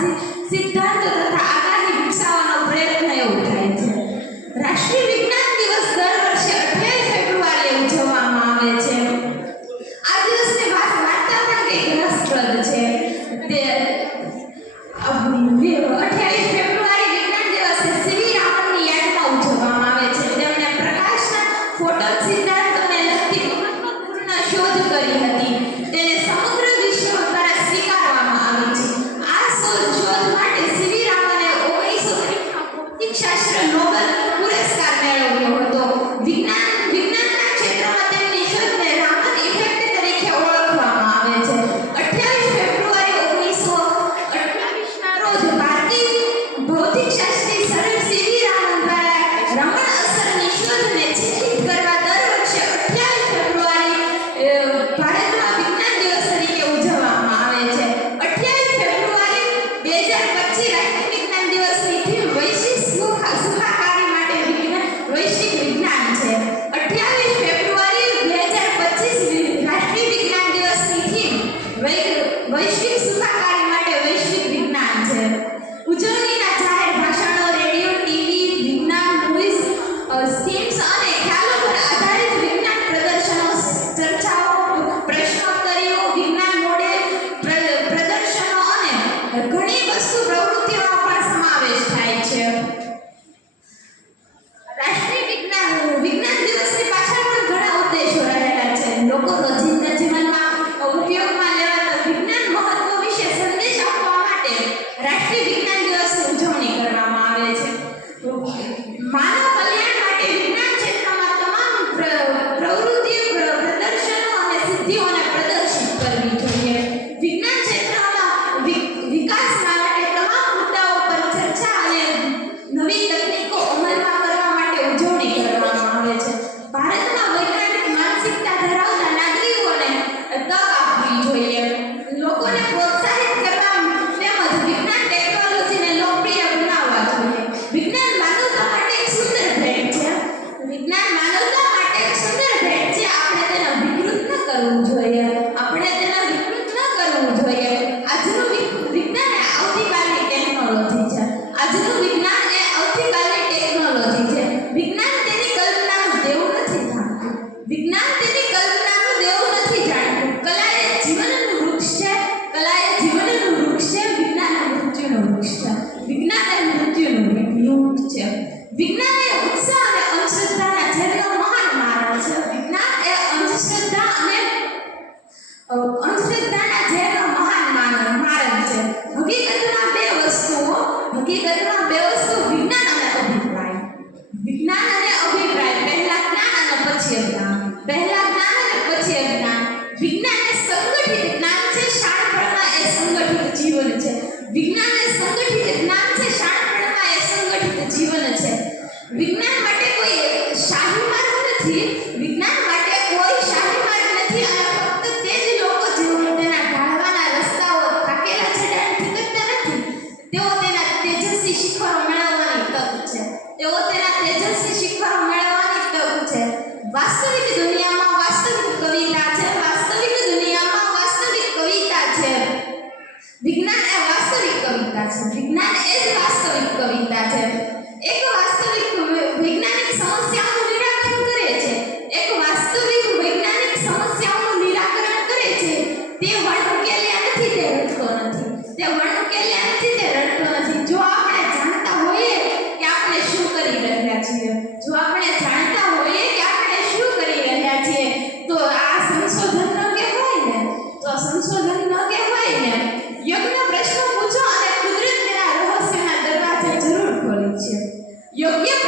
सिद्धांत तथा आगामी विकास और प्रेरणाएँ राष्ट्रीय विज्ञान લોકો પહેલા જ્ઞાન અને પછી અજ્ઞાન વિજ્ઞાન એ સંગઠિત જ્ઞાન છે શાણપણમાં એ સંગઠિત જીવન છે વિજ્ઞાન એ સંગઠિત જ્ઞાન છે શાણપણમાં એ સંગઠિત જીવન છે વિજ્ઞાન માટે કોઈ શાહી માર્ગ નથી વિજ્ઞાન તે લોકો જેઓ તેના રસ્તાઓ નથી તેઓ તેના તેજસ્વી શિખરો મેળવવાની તક છે તેઓ તેના તેજસ્વી શિખરો મેળવવાની તક છે વાસ્તવિક જાણતા હોઈએ કે આપણે શું કરી રહ્યા છીએ તો આ સંશોધન ન કહેવાય ને? તો સંશોધન ન કહેવાય ને? યજ્ઞ પ્રશ્ન પૂછો અને કુદરત તેના રહસ્યના દરવાજા જરૂર ખોલે છે. યોગ્ય